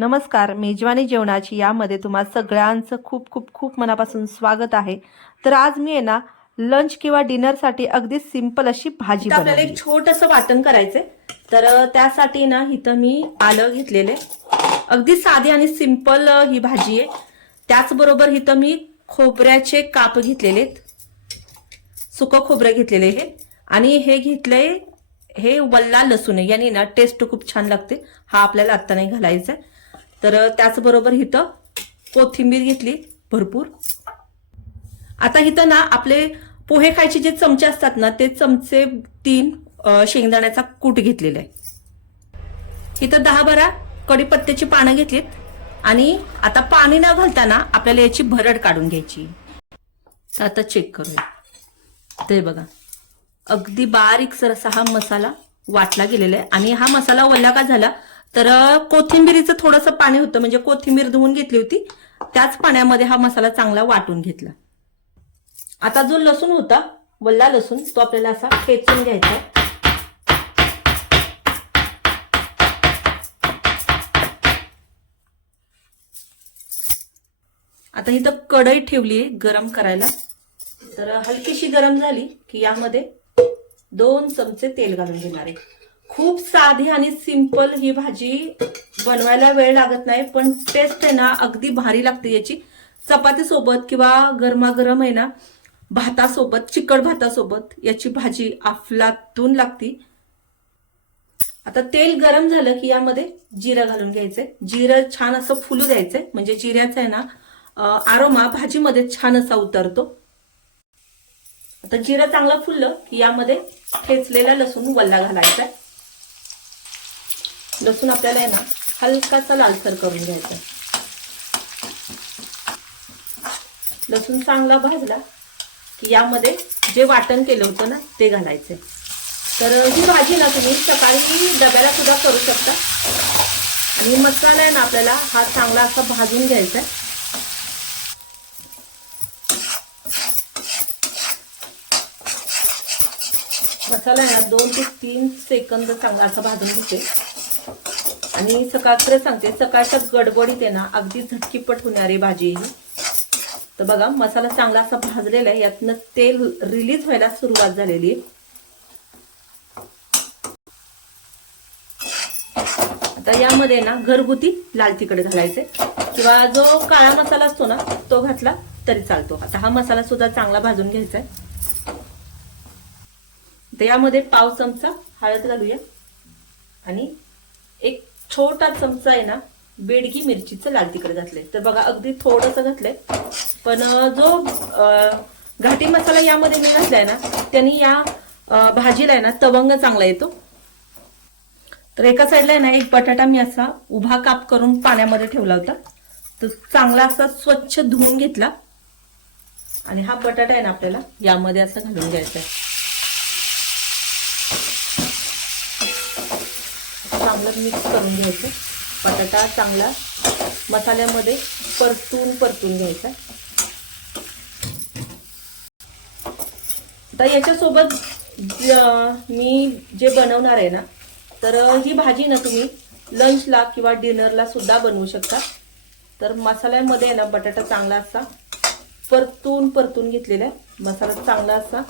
नमस्कार मेजवानी जेवणाची यामध्ये तुम्हा सगळ्यांचं खूप खूप खूप मनापासून स्वागत आहे. तर आज मी आहे ना लंच किंवा डिनरसाठी अगदी सिंपल अशी भाजी आपल्याला एक छोटस वाटण करायचंय. तर त्यासाठी ना इथं मी आलं घेतलेले. अगदी साधी आणि सिंपल ही भाजी आहे. त्याचबरोबर इथं मी खोबऱ्याचे काप घेतलेले सुकं खोबरं घेतलेले हे. आणि हे घेतलंय हे वल्ला लसूण आहे. याने ना टेस्ट खूप छान लागते. हा आपल्याला आत्ता नाही घालायचा आहे. तर त्याचबरोबर इथं कोथिंबीर घेतली भरपूर. आता इथं ना आपले पोहे खायचे जे चमचे असतात ना ते चमचे तीन शेंगदाण्याचा कूट घेतलेला. आहे इथं दहा बारा कडीपत्त्याची पानं घेतलीत आणि आता पाणी न घालताना आपल्याला याची भरड काढून घ्यायची. आता चेक करूया. ते बघा. अगदी बारीकसर असा हा मसाला वाटला गेलेला आहे. आणि हा मसाला ओला का झाला? तर कोथिंबीरीचं थोडंसं पाणी होतं म्हणजे कोथिंबीर धुवून घेतली होती. त्याच पाण्यामध्ये हा मसाला चांगला वाटून घेतला. आता जो लसूण होता वल्ला लसूण तो आपल्याला असा ठेचून घ्यायचा आहे. आता इथं कढई ठेवली आहे गरम करायला. तर हलकीशी गरम झाली की यामध्ये दोन चमचे तेल घालून घेणार आहे. खूप साधी आणि सिंपल ही भाजी बनवायला वेळ लागत नाही पण टेस्ट आहे ना अगदी भारी लागते याची. चपाती सोबत किंवा गरमागरम आहे ना भातासोबत चिकट भातासोबत याची भाजी अफलातून लागती. आता तेल गरम झालं की यामध्ये जिरं घालून घ्यायचंय. जिरं छान असं फुलू द्यायचंय म्हणजे जिऱ्याचा आहे ना आरोमा भाजीमध्ये छान असा उतरतो. आता जिरं चांगलं फुललं की यामध्ये ठेचलेला लसूण वल्ला घालायचा लसूण आपल्याला आहे ना हलकासा लालसर करून घ्यायचा. लसूण चांगला भाजला की यामध्ये जे वाटण केलं होतं ना ते घालायचं तर ही भाजी ना तुम्ही सकाळी डब्याला सुद्धा करू शकता. आणि मसाला आहे ना आपल्याला हा चांगला असा भाजून घ्यायचा आहे मसाला आहे ना दोन ते तीन सेकंद चांगला असा भाजून घेते. आणि सकाळ खरं सांगते सकाळच्या गडबडीत आहे ना अगदी झटकीपट होणारी भाजी ही. तर बघा मसाला चांगला असा भाजलेला आहे यातनं तेल रिलीज व्हायला सुरुवात झालेली आहे. आता यामध्ये ना घरगुती लाल तिखट घालायचे. किंवा जो काळा मसाला असतो ना तो घातला तरी चालतो. आता हा मसाला सुद्धा चांगला भाजून घ्यायचा आहे. तर यामध्ये पाव चमचा हळद घालूया. आणि एक छोटा चमचा आहे ना बेडगी मिरचीचं लाल तिकडे घातलंय. तर बघा अगदी थोडंसं घातलंय. पण जो घाटी मसाला यामध्ये मी घातलाय ना त्यांनी या भाजीला आहे ना तवंग चांगला येतो. तर एका साईडला आहे ना एक बटाटा मी असा उभा काप करून पाण्यामध्ये ठेवला होता. तर चांगला असा स्वच्छ धुवून घेतला. आणि हा बटाटा आहे ना आपल्याला यामध्ये असं घालून घ्यायचा आहे. चांगलं मिक्स करून घ्यायचं. बटाटा चांगला मसाल्यामध्ये परतून परतून घ्यायचा. आता याच्यासोबत मी जे बनवणार आहे ना तर ही भाजी ना तुम्ही लंचला किंवा डिनरला सुद्धा बनवू शकता. तर मसाल्यामध्ये आहे ना बटाटा चांगला असा परतून परतून घेतलेला आहे. मसाला चांगला असा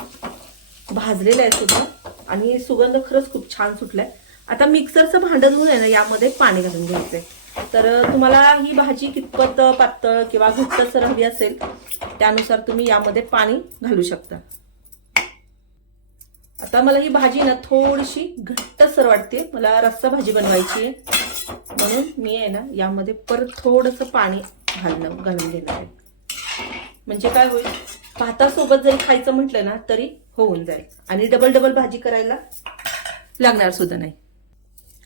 भाजलेला आहे सुद्धा. आणि सुगंध खरंच खूप छान सुटलाय. आता मिक्सरचं भांडं धुवून आहे ना यामध्ये पाणी घालून घ्यायचंय. तर तुम्हाला ही भाजी कितपत पातळ किंवा घट्टसर हवी असेल त्यानुसार तुम्ही यामध्ये पाणी घालू शकता. आता मला ही भाजी ना थोडीशी घट्टसर वाटते. मला रस्सा भाजी बनवायची आहे. म्हणून मी आहे ना यामध्ये परत थोडंसं पाणी घालणं घालून घेणार आहे. म्हणजे काय होईल भातासोबत जरी खायचं म्हटलं ना तरी होऊन जाईल. आणि डबल डबल भाजी करायला लागणार सुद्धा नाही.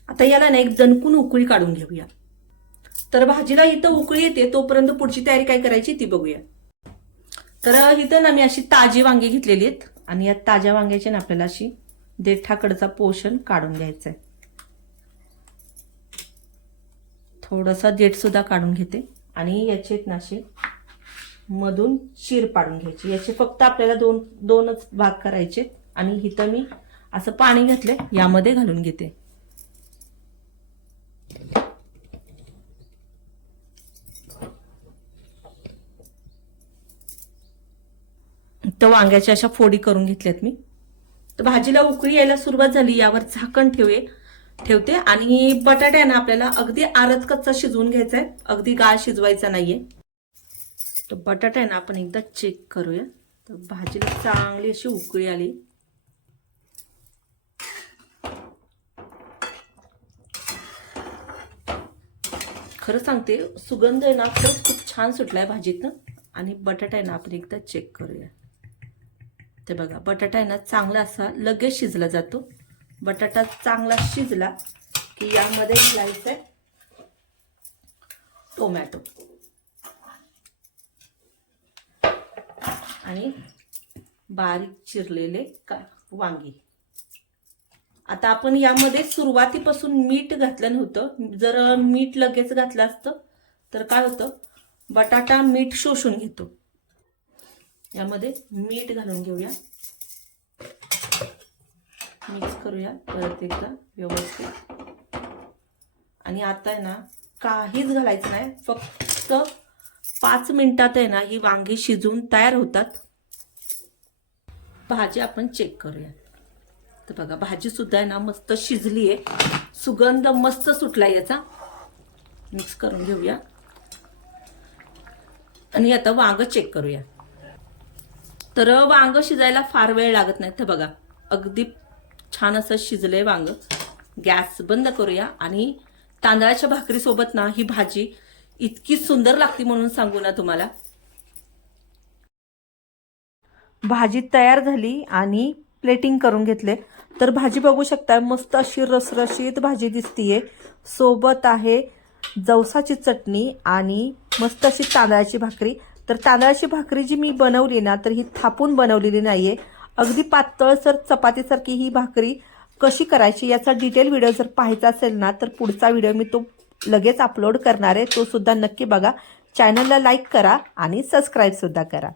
आता याला ना एक दणकून उकळी काढून घेऊया. तर भाजीला इथं उकळी येते तोपर्यंत पुढची तयारी काय करायची ती बघूया. तर इथं ना मी अशी ताजी वांगी घेतलेली आहेत. आणि या ताज्या वांग्याची ना आपल्याला अशी देठाकडचा पोषण काढून घ्यायचं आहे थोडासा देठ सुद्धा काढून घेते. आणि याचे ना असे मधून शीर पाडून घ्यायची. याचे फक्त आपल्याला दोन दोनच भाग करायचे आणि इथं मी असं पाणी घातलंय यामध्ये घालून घेते. तर वांग्याच्या अशा फोडी करून घेतल्यात मी. तर भाजीला उकळी यायला सुरुवात झाली यावर झाकण ठेवे ठेवते आणि बटाट्यानं आहे ना आपल्याला अगदी आरत कच्चा शिजवून घ्यायचा आहे अगदी गाळ शिजवायचा नाहीये. तर बटाटा आहे ना आपण एकदा चेक करूया. तर भाजीला चांगली अशी उकळी आली. खरं सांगते सुगंध आहे ना खरंच खूप छान सुटलाय भाजीतनं. आणि बटाटा आहे ना आपण एकदा चेक करूया. ते बघा बटाटा आहे ना चांगला असा लगेच शिजला जातो. बटाटा चांगला शिजला की यामध्ये घालायचं आहे टोमॅटो आणि बारीक चिरलेले का वांगी. आता आपण यामध्ये सुरुवातीपासून मीठ घातलं नव्हतं. जर मीठ लगेच घातलं असतं तर काय होतं? बटाटा मीठ शोषून घेतो. यामध्ये मीठ घालून घेऊया. मिक्स करूया परत एकदा व्यवस्थित. आणि आता आहे ना काहीच घालायचं नाही. फक्त पाच मिनिटात आहे ना ही वांगी शिजून तयार होतात. भाजी आपण चेक करूया. तर बघा भाजी सुद्धा आहे ना मस्त शिजली आहे सुगंध मस्त सुटला याचा. मिक्स करून घेऊया. आणि आता वांग चेक करूया. तर वांग शिजायला फार वेळ लागत नाही. तर बघा अगदी छान असं शिजलंय वांग. गॅस बंद करूया आणि तांदळाच्या भाकरीसोबत ना ही भाजी इतकी सुंदर लागते म्हणून सांगू ना तुम्हाला. भाजी तयार झाली आणि प्लेटिंग करून घेतले. तर भाजी बघू शकता मस्त अशी रसरशीत भाजी दिसतीये. सोबत आहे जवसाची चटणी आणि मस्त अशी तांदळाची भाकरी. तर तांदळाची भाकरी जी मी बनवली ना तर ही थापून बनवलेली नाही आहे अगदी पातळसर चपातीसारखी ही भाकरी कशी करायची याचा डिटेल व्हिडिओ जर पाहायचा असेल ना तर पुढचा व्हिडिओ मी तो लगेच अपलोड करणार आहे. तो सुद्धा नक्की बघा. चॅनलला लाईक करा आणि सबस्क्राईबसुद्धा करा.